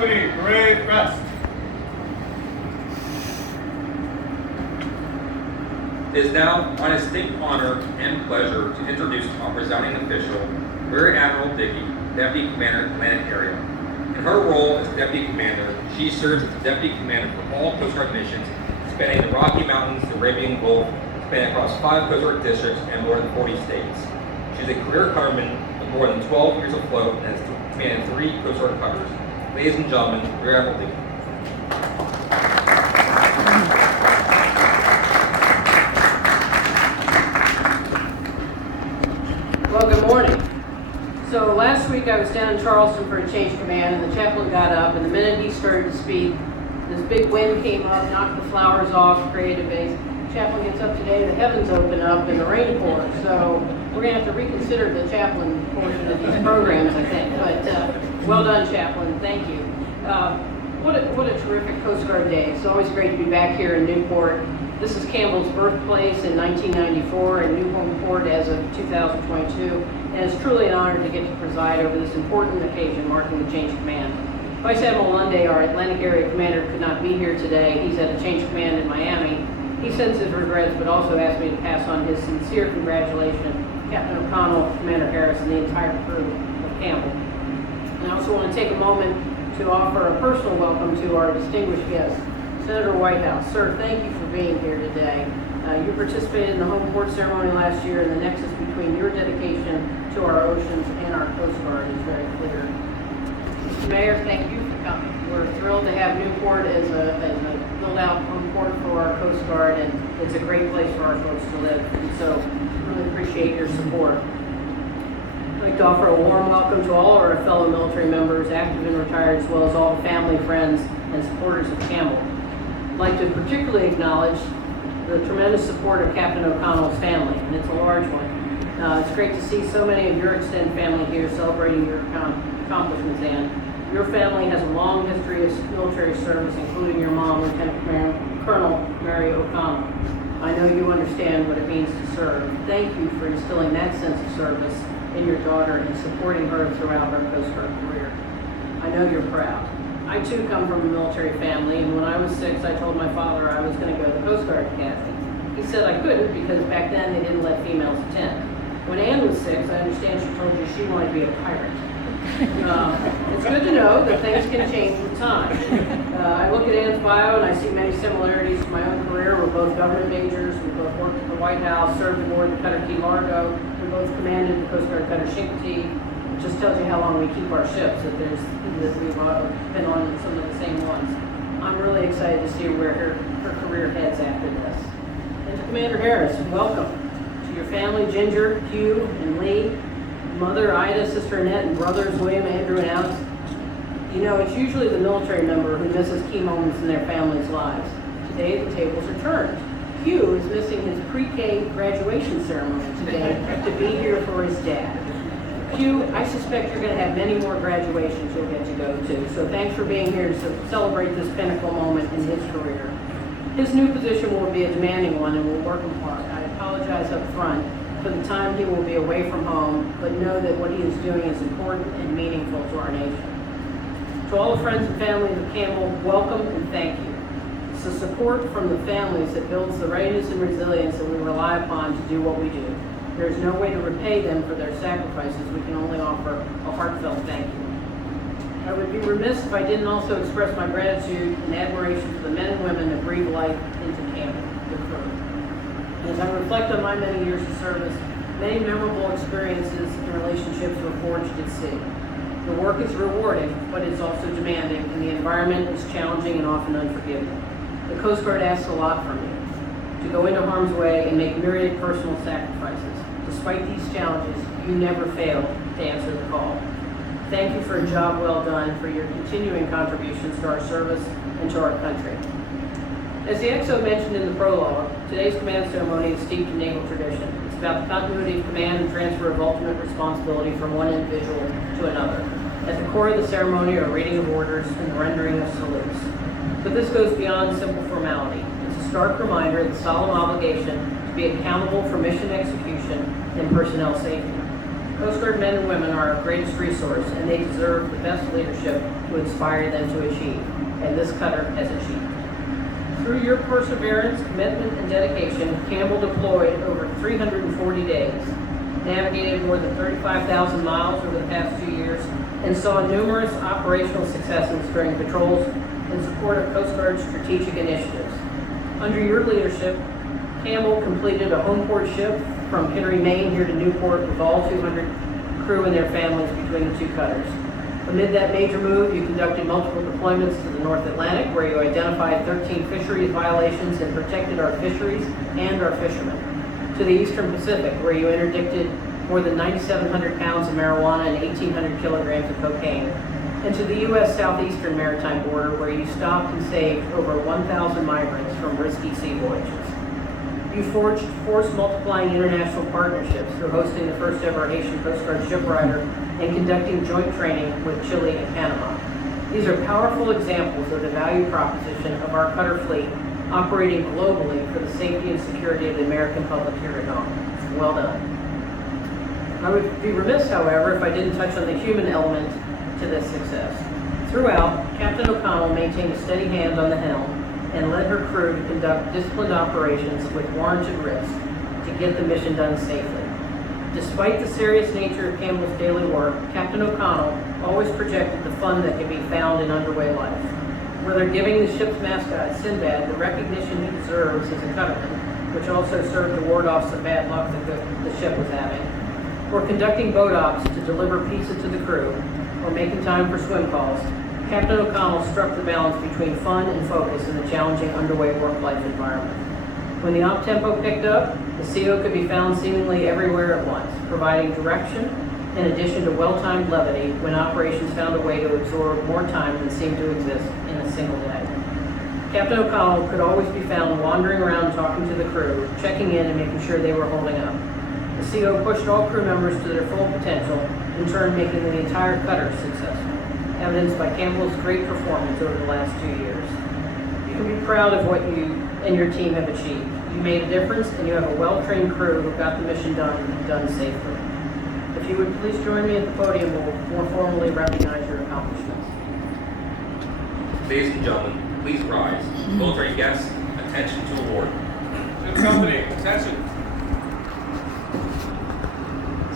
Company, parade rest. It is now my distinct honor and pleasure to introduce our presiding official, Rear Admiral Dickey, Deputy Commander, Atlantic Area. In her role as Deputy Commander, she serves as the Deputy Commander for all Coast Guard missions spanning the Rocky Mountains, the Arabian Gulf, spanning across 5 Coast Guard districts and more than 40 states. She's a career cutterman with more than 12 years afloat and has commanded 3 Coast Guard cutters. Ladies and gentlemen, Rear Admiral Dickey. Well, good morning. So last week I was down in Charleston for a change command, and the chaplain got up, and the minute he started to speak, this big wind came up, knocked the flowers off, created a vase. Chaplain gets up today, the heavens open up, and the rain pours. So we're going to have to reconsider the chaplain portion of these programs, I think. But well done, chaplain. Thank you. What a terrific Coast Guard day. It's always great to be back here in Newport. This is Campbell's birthplace in 1994 and Newport as of 2022. And it's truly an honor to get to preside over this important occasion marking the change of command. Vice Admiral Lunday, our Atlantic Area Commander, could not be here today. He's at a change of command in Miami. He sends his regrets, but also asked me to pass on his sincere congratulations to Captain O'Connell, Commander Harris, and the entire crew of Campbell. And I also want to take a moment to offer a personal welcome to our distinguished guest, Senator Whitehouse. Sir, thank you for being here today. You participated in the home port ceremony last year, and the nexus between your dedication to our oceans and our Coast Guard is very clear. Mr. Mayor, thank you for coming. We're thrilled to have Newport as a built-out home port for our Coast Guard, and it's a great place for our folks to live. And so, really appreciate your support. I'd like to offer a warm welcome to all of our fellow military members, active and retired, as well as all family, friends, and supporters of Campbell. I'd like to particularly acknowledge the tremendous support of Captain O'Connell's family, and it's a large one. It's great to see so many of your extended family here celebrating your accomplishments, Ann. Your family has a long history of military service, including your mom, Lieutenant Colonel Mary O'Connell. I know you understand what it means to serve. Thank you for instilling that sense of service in your daughter and supporting her throughout her Coast Guard career. I know you're proud. I too come from a military family, and when I was 6, I told my father I was going to go to the Coast Guard Academy. He said I couldn't because back then they didn't let females attend. When Ann was 6, I understand she told you she wanted to be a pirate. It's good to know that things can change with time. I look at Ann's bio and I see many similarities to my own career. We're both government majors. We both worked at the White House, served aboard the cutter Key Largo. We both commanded the Coast Guard cutter Chincoteague. It just tells you how long we keep our ships, that we've been on some of the same ones. I'm really excited to see where her career heads after this. And to Commander Harris, welcome. To your family, Ginger, Hugh, and Lee, mother Ida, sister Annette, and brothers William, Andrew, and Alex. You know, it's usually the military member who misses key moments in their family's lives. Today, the tables are turned. Hugh is missing his pre-K graduation ceremony today to be here for his dad. Hugh, I suspect you're going to have many more graduations you'll get to go to, so thanks for being here to celebrate this pinnacle moment in his career. His new position will be a demanding one and will work him hard. I apologize up front for the time he will be away from home, but know that what he is doing is important and meaningful to our nation. To all the friends and families of Campbell, welcome and thank you. It's the support from the families that builds the readiness and resilience that we rely upon to do what we do. There is no way to repay them for their sacrifices. We can only offer a heartfelt thank you. I would be remiss if I didn't also express my gratitude and admiration for the men and women that breathe life into Campbell, the crew. As I reflect on my many years of service, many memorable experiences and relationships were forged at sea. The work is rewarding, but it's also demanding, and the environment is challenging and often unforgiving. The Coast Guard asks a lot from you, to go into harm's way and make myriad personal sacrifices. Despite these challenges, you never fail to answer the call. Thank you for a job well done, for your continuing contributions to our service and to our country. As the XO mentioned in the prologue, today's command ceremony is steeped in naval tradition. It's about the continuity of command and transfer of ultimate responsibility from one individual to another. At the core of the ceremony are reading of orders and the rendering of salutes. But this goes beyond simple formality. It's a stark reminder of the solemn obligation to be accountable for mission execution and personnel safety. Coast Guard men and women are our greatest resource, and they deserve the best leadership to inspire them to achieve, and this cutter has achieved. Through your perseverance, commitment, and dedication, Campbell deployed over 340 days, navigated more than 35,000 miles over the past 2 years, and saw numerous operational successes during patrols in support of Coast Guard strategic initiatives. Under your leadership, Campbell completed a home port ship from Henry, Maine here to Newport with all 200 crew and their families between the two cutters. Amid that major move, you conducted multiple deployments to the North Atlantic, where you identified 13 fisheries violations and protected our fisheries and our fishermen. To the Eastern Pacific, where you interdicted more than 9,700 pounds of marijuana and 1,800 kilograms of cocaine. And to the U.S. southeastern maritime border, where you stopped and saved over 1,000 migrants from risky sea voyages. You forged force-multiplying international partnerships through hosting the first ever Haitian Coast Guard shipwrighter and conducting joint training with Chile and Panama. These are powerful examples of the value proposition of our cutter fleet operating globally for the safety and security of the American public here at home. Well done. I would be remiss, however, if I didn't touch on the human element to this success. Throughout, Captain O'Connell maintained a steady hand on the helm and led her crew to conduct disciplined operations with warranted risk to get the mission done safely. Despite the serious nature of Campbell's daily work, Captain O'Connell always projected the fun that can be found in underway life. Whether giving the ship's mascot, Sinbad, the recognition he deserves as a cutterman, which also served to ward off some bad luck that the ship was having, or conducting boat ops to deliver pizza to the crew, or making time for swim calls, Captain O'Connell struck the balance between fun and focus in the challenging underway work-life environment. When the op tempo picked up, the CO could be found seemingly everywhere at once, providing direction in addition to well-timed levity when operations found a way to absorb more time than seemed to exist in a single day. Captain O'Connell could always be found wandering around talking to the crew, checking in and making sure they were holding up. The CO pushed all crew members to their full potential, in turn making the entire cutter successful, evidenced by Campbell's great performance over the last 2 years. You can be proud of what you and your team have achieved. You made a difference, and you have a well-trained crew who got the mission done safely. If you would please join me at the podium, we'll more formally recognize your accomplishments. Ladies and gentlemen, please rise. Military guests, attention to award. Ship company, attention.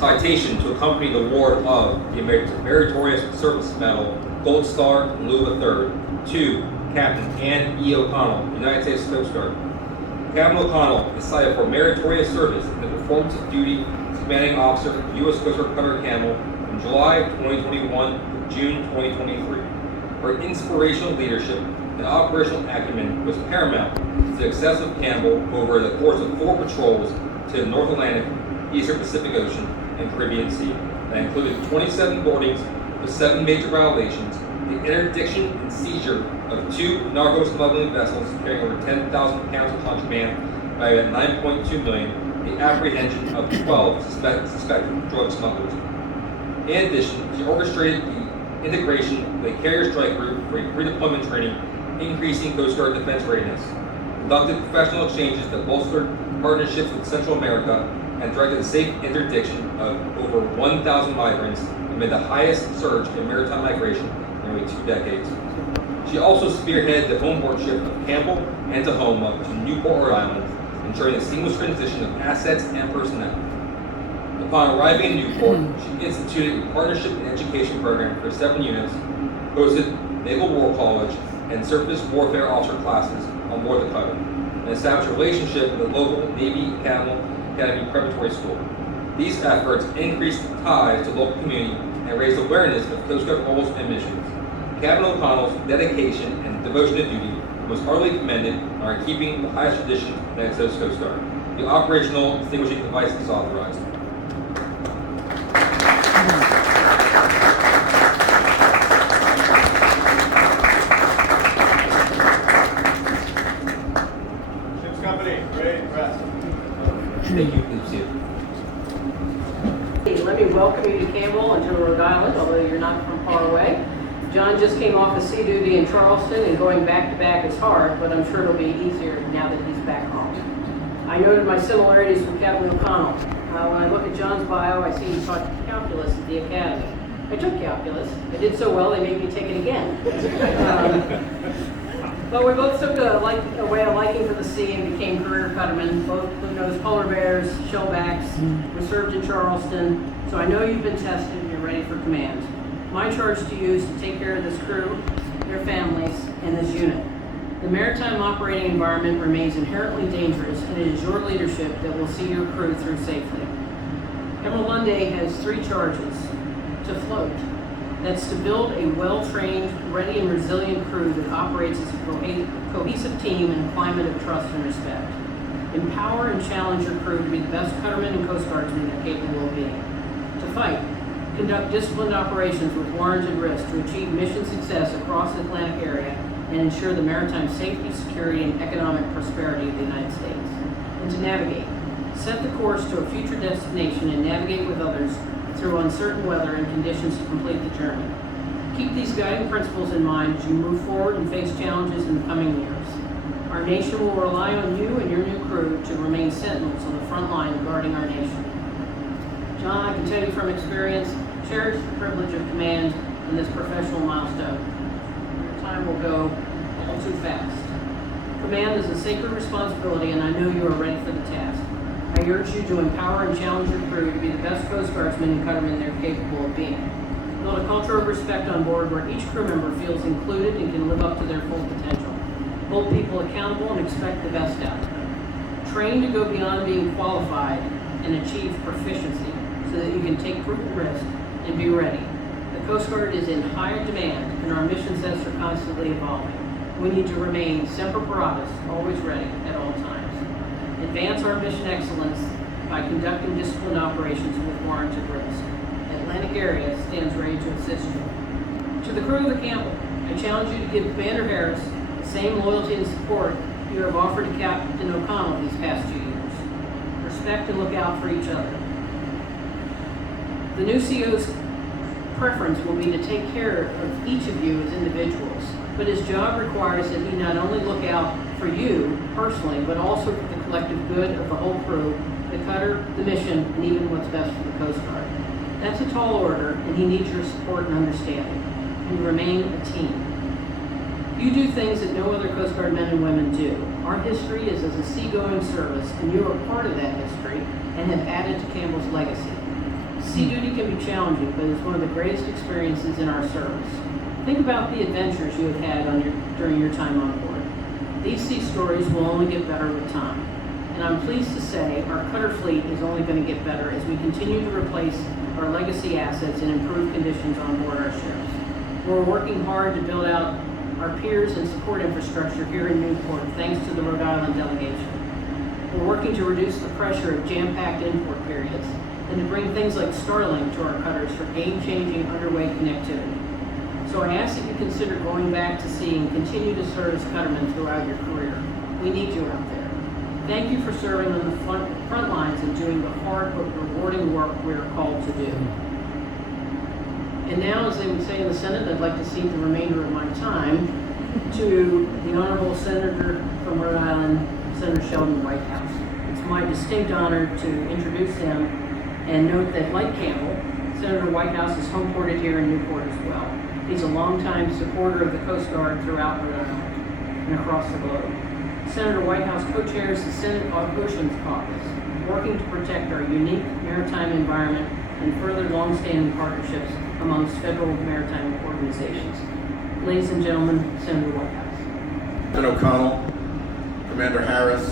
Citation to accompany the award of the Meritorious Service Medal, Gold Star in lieu of a third, to Captain Ann E. O'Connell, United States Coast Guard. Captain O'Connell is cited for meritorious service in the performance of duty as commanding officer of the U.S. Coast Guard Cutter Campbell from July 2021 to June 2023. Her inspirational leadership and operational acumen was paramount to the success of Campbell over the course of 4 patrols to the North Atlantic, Eastern Pacific Ocean, and Caribbean Sea. That included 27 boardings with 7 major violations, the interdiction and seizure of 2 narco smuggling vessels carrying over 10,000 pounds of contraband valued at $9.2 million, the apprehension of 12 suspected drug smugglers. In addition, she orchestrated the integration of a carrier strike group for redeployment training, increasing Coast Guard defense readiness, conducted professional exchanges that bolstered partnerships with Central America, and directed the safe interdiction of over 1,000 migrants amid the highest surge in maritime migration in nearly 2 decades. She also spearheaded the homeport ship of Campbell and Tahoma to Newport, Rhode Island, ensuring a seamless transition of assets and personnel. Upon arriving in Newport, she instituted a partnership and education program for 7 units, hosted Naval War College and surface warfare officer classes on board the cutter, and established a relationship with the local Navy Academy Preparatory School. These efforts increased ties to the local community and raised awareness of Coast Guard goals and missions. Captain O'Connell's dedication and devotion to duty was heartily commended and are keeping the highest traditions of the United States Coast Guard. The operational distinguishing device is authorized. Ship's company, ready, rest. Thank you. Please see it. Let me welcome you to Campbell and to Rhode Island, although you're not from far away. John just came off of sea duty in Charleston, and going back to back is hard, but I'm sure it'll be easier now that he's back home. I noted my similarities with Captain O'Connell. When I look at John's bio, I see he taught calculus at the academy. I took calculus. I did so well, they made me take it again. But we both took a way of liking for the sea and became career cuttermen, both blue-nosed polar bears, shellbacks. We served in Charleston, so I know you've been tested and you're ready for command. My charge to you is to take care of this crew, their families, and this unit. The maritime operating environment remains inherently dangerous, and it is your leadership that will see your crew through safely. Admiral Lunday has 3 charges: to float, that's to build a well-trained, ready and resilient crew that operates as a cohesive team in a climate of trust and respect. Empower and challenge your crew to be the best cuttermen and Coast Guardsmen they're capable of being. To fight, conduct disciplined operations with warranted risk to achieve mission success across the Atlantic area and ensure the maritime safety, security, and economic prosperity of the United States. And to navigate, set the course to a future destination and navigate with others through uncertain weather and conditions to complete the journey. Keep these guiding principles in mind as you move forward and face challenges in the coming years. Our nation will rely on you and your new crew to remain sentinels on the front line guarding our nation. John, I can tell you from experience, cherish the privilege of command in this professional milestone. Your time will go all too fast. Command is a sacred responsibility, and I know you are ready for the task. I urge you to empower and challenge your crew to be the best Coast Guardsmen and cuttermen they're capable of being. Build a culture of respect on board where each crew member feels included and can live up to their full potential. Hold people accountable and expect the best out of them. Train to go beyond being qualified and achieve proficiency so that you can take prudent risk and be ready. The Coast Guard is in high demand and our mission sets are constantly evolving. We need to remain semper paratus, always ready at all times. Advance our mission excellence by conducting disciplined operations with warranted risk. Atlantic area stands ready to assist you. To the crew of the Campbell, I challenge you to give Commander Harris the same loyalty and support you have offered to Captain O'Connell these past 2 years. Respect and look out for each other. The new CO's preference will be to take care of each of you as individuals, but his job requires that he not only look out for you personally, but also for the collective good of the whole crew, the cutter, the mission, and even what's best for the Coast Guard. That's a tall order, and he needs your support and understanding. You remain a team. You do things that no other Coast Guard men and women do. Our history is as a seagoing service, and you are part of that history and have added to Campbell's legacy. Sea duty can be challenging, but it's one of the greatest experiences in our service. Think about the adventures you have had during your time on board. These sea stories will only get better with time. And I'm pleased to say our cutter fleet is only going to get better as we continue to replace our legacy assets and improve conditions on board our ships. We're working hard to build out our piers and support infrastructure here in Newport, thanks to the Rhode Island delegation. We're working to reduce the pressure of jam-packed import periods and to bring things like Starlink to our cutters for game-changing underway connectivity. So I ask that you consider going back to sea and continue to serve as cuttermen throughout your career. We need you out there. Thank you for serving on the front lines and doing the hard but rewarding work we are called to do. And now, as they would say in the Senate, I'd like to cede the remainder of my time to the Honorable Senator from Rhode Island, Senator Sheldon Whitehouse. It's my distinct honor to introduce him and note that, like Campbell, Senator Whitehouse is homeported here in Newport as well. He's a longtime supporter of the Coast Guard throughout Rhode Island and across the globe. Senator Whitehouse co-chairs the Senate Oceans Caucus, working to protect our unique maritime environment and further long-standing partnerships amongst federal maritime organizations. Ladies and gentlemen, Senator Whitehouse. Captain O'Connell, Commander Harris,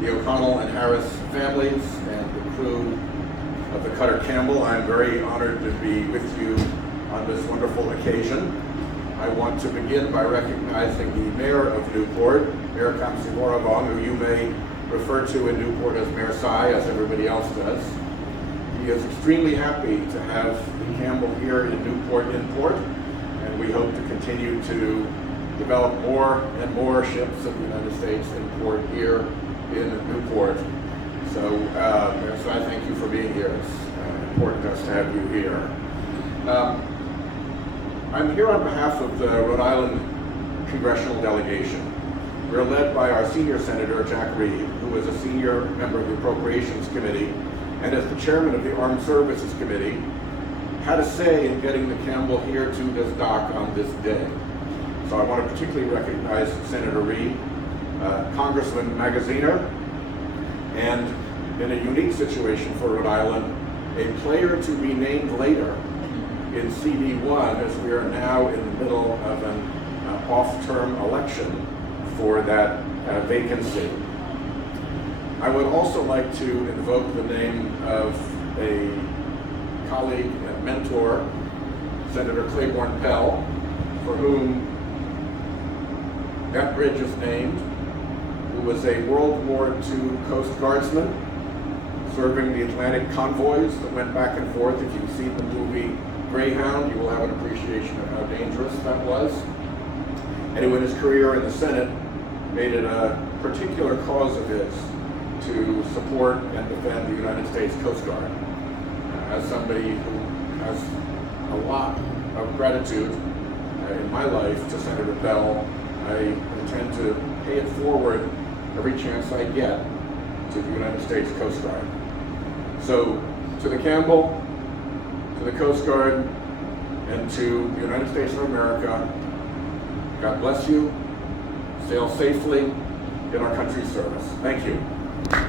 the O'Connell and Harris families, and the crew of the cutter Campbell, I'm very honored to be with you on this wonderful occasion. I want to begin by recognizing the Mayor of Newport, Mayor Kamsivoravong, who you may refer to in Newport as Mayor Sai, as everybody else does. He is extremely happy to have the Campbell here in Newport Import, and we hope to continue to develop more and more ships of the United States import here in Newport. So, Mayor Sai, thank you for being here. It's important to us to have you here. I'm here on behalf of the Rhode Island Congressional Delegation. We're led by our senior senator, Jack Reed, who is a senior member of the Appropriations Committee and as the chairman of the Armed Services Committee, had a say in getting the Campbell here to this dock on this day. So I want to particularly recognize Senator Reid, Congressman Magaziner, and in a unique situation for Rhode Island, a player to be named later in CD1, as we are now in the middle of an off-term election for that vacancy. I would also like to invoke the name of a colleague and mentor, Senator Claiborne Pell, for whom that bridge is named, who was a World War II Coast Guardsman, serving the Atlantic convoys that went back and forth. If you've seen the movie Greyhound, you will have an appreciation of how dangerous that was. And who in his career in the Senate made it a particular cause of his to support and defend the United States Coast Guard. As somebody who has a lot of gratitude in my life to Senator Bell, I intend to pay it forward every chance I get to the United States Coast Guard. So, to the Campbell, to the Coast Guard, and to the United States of America, God bless you. Sail safely in our country's service. Thank you.